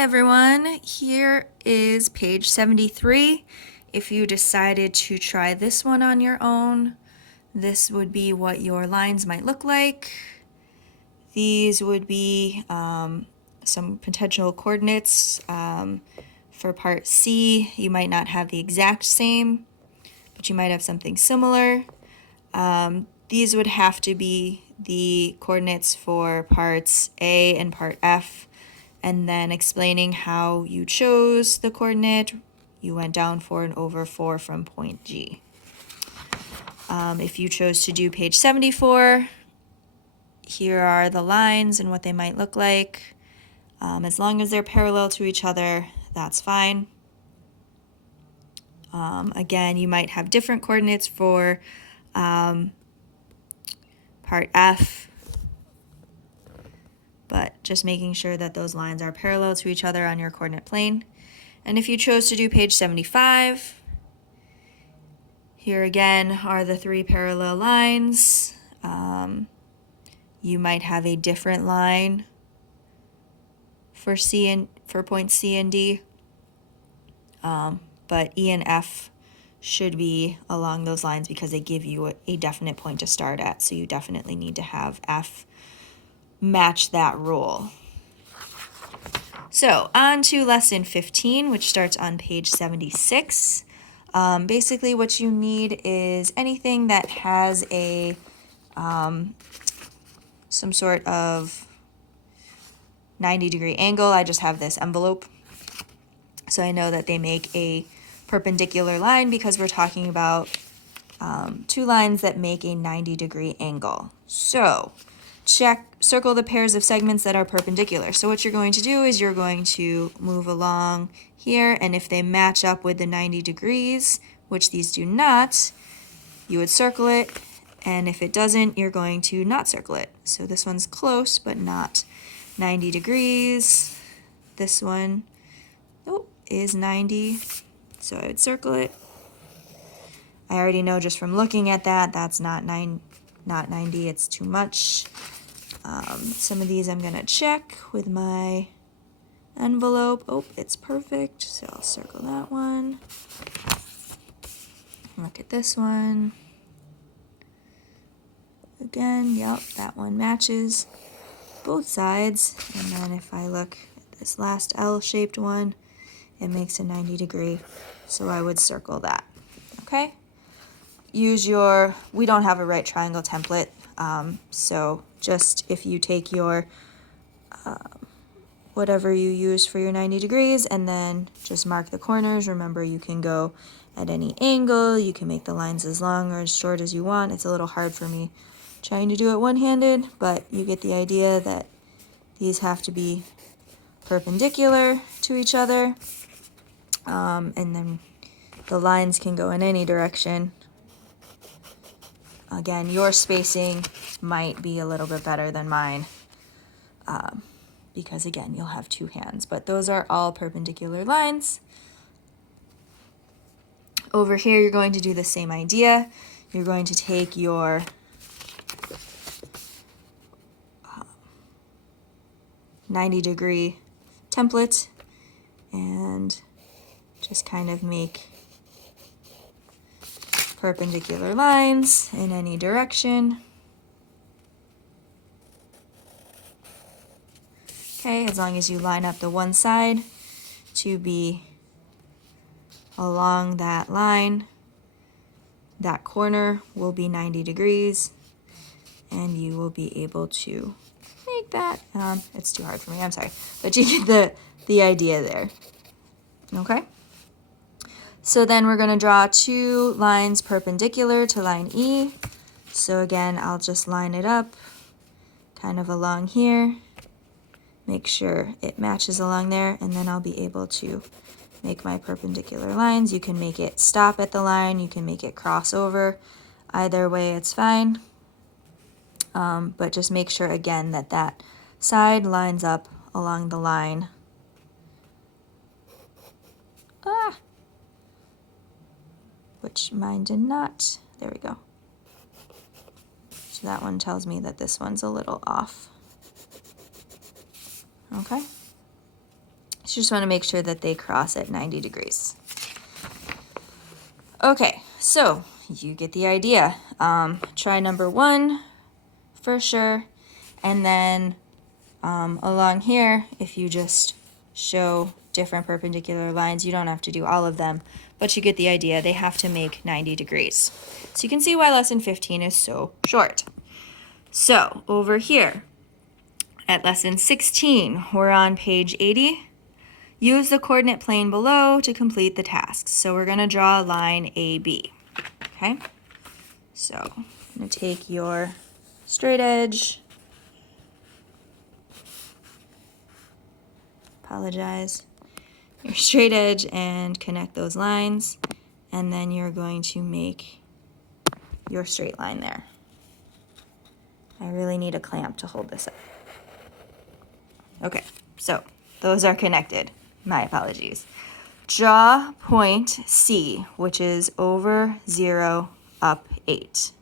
everyone, here is page 73. If you decided to try this one on your own, this would be what your lines might look like. These would be some potential coordinates. For part C, you might not have the exact same, but you might have something similar. These would have to be the coordinates for parts A and part F, and then explaining how you chose the coordinate. You went down 4 and over 4 from point G. If you chose to do page 74, here are the lines and what they might look like. As long as they're parallel to each other, that's fine. Again, you might have different coordinates for part F, but just making sure that those lines are parallel to each other on your coordinate plane. And if you chose to do page 75, here again are the 3 parallel lines. You might have a different line for point C and D, but E and F should be along those lines because they give you a definite point to start at. So you definitely need to have F match that rule. So on to lesson 15, which starts on page 76. Basically what you need is anything that has a some sort of 90-degree angle. I just have this envelope, so I know that they make a perpendicular line because we're talking about 2 lines that make a 90-degree angle. So circle the pairs of segments that are perpendicular. So what you're going to do is you're going to move along here, and if they match up with the 90 degrees, which these do not, you would circle it, and if it doesn't, you're going to not circle it. So this one's close, but not 90 degrees. This one is 90, so I would circle it. I already know just from looking at that, that's not 90, it's too much. Some of these I'm gonna check with my envelope. Oh, it's perfect, so I'll circle that one. Look at this one. Again, yep, that one matches both sides. And then if I look at this last L-shaped one, it makes a 90 degree, so I would circle that, okay? We don't have a right triangle template, so just if you take your whatever you use for your 90 degrees and then just mark the corners. Remember, you can go at any angle, you can make the lines as long or as short as you want. It's a little hard for me trying to do it one-handed, but you get the idea that these have to be perpendicular to each other, and then the lines can go in any direction. Again, your spacing might be a little bit better than mine, because again, you'll have 2 hands, but those are all perpendicular lines. Over here, you're going to do the same idea. You're going to take your uh, 90-degree template and just kind of make perpendicular lines in any direction. Okay, as long as you line up the one side to be along that line, that corner will be 90 degrees, and you will be able to make that. It's too hard for me, I'm sorry, but you get the idea there. Okay? So then we're going to draw 2 lines perpendicular to line E. So again, I'll just line it up kind of along here. Make sure it matches along there, and then I'll be able to make my perpendicular lines. You can make it stop at the line, you can make it cross over. Either way, it's fine. But just make sure again that that side lines up along the line. Which mine did not. There we go. So that one tells me that this one's a little off. Okay. just want to make sure that they cross at 90 degrees. Okay, so you get the idea. Try number 1 for sure, and then along here, if you just show different perpendicular lines, you don't have to do all of them, but you get the idea. They have to make 90 degrees. So you can see why lesson 15 is so short. So over here at lesson 16, we're on page 80. Use the coordinate plane below to complete the tasks. So we're going to draw a line AB. Okay? So I'm going to take your straight edge. Apologize. Your straight edge and connect those lines. And then you're going to make your straight line there. I really need a clamp to hold this up. Okay, so those are connected. My apologies. Draw point C, which is over 0, up 8.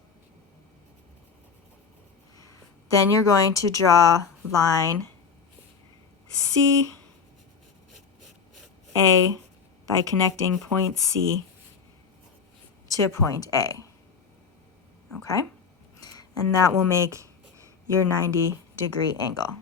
Then you're going to draw line C, A, by connecting point C to point A. Okay? And that will make your 90-degree angle.